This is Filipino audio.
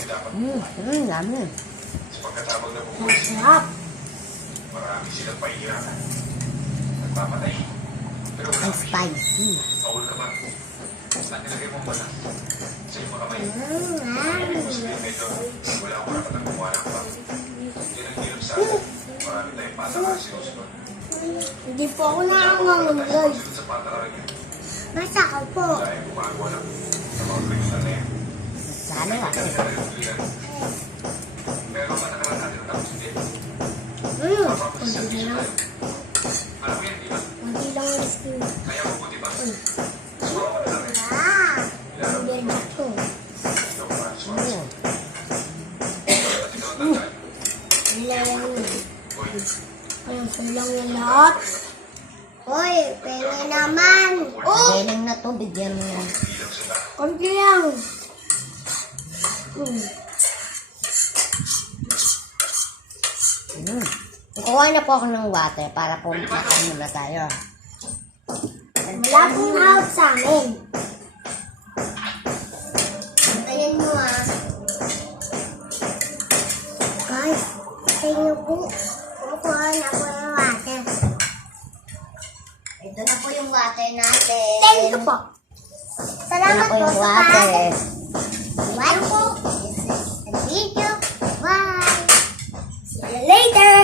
Dami. Pagkatapos na bumuhay sila, Sarap. marami silang pahihirapan. Nagpapatay. Pero wala Ang kami. spicy. Bawal ka ba? Saan nilagay mo ba na? Sa iyong mga kamay. Mm. Ibig sabihin medyo wala akong karapatang gumawa ng pa. Yan ang hirap sa akin. Marami tayong patakaran sinusunod. Hindi po ako nakakangangagay. Sunod sa patakaran yun. Basta ako po. Dahil gumagawa lang sa mga kriminal na yan. Lalo ah. Pero patakaran natin tapos hindi. Kunti na lang. Alam mo yan, di ba? Kunti lang ang rescue. Kaya mabuti ba? Suwaka ka na namin. Ah! Ilalaro mo. Bernard ko. Ikaw pa, suwaka. Mm. At ikaw ang tandaan. Ilang. Hoy, Ayun, kulang yung lahat. Hoy, pengi naman. Oh! Galing na to, bigyan mo yan. bilang sila. Kunti lang. Kukuha na po ako ng water para po makain muna tayo. Wala pong hawak sa amin. Ayan mo ah. Guys, sa inyo po. Kukuha na po yung water. Ito na po yung water natin. Thank you po. Ito Salamat na po po yung sa water. pag- Bye po. This is the video. Bye. See you later.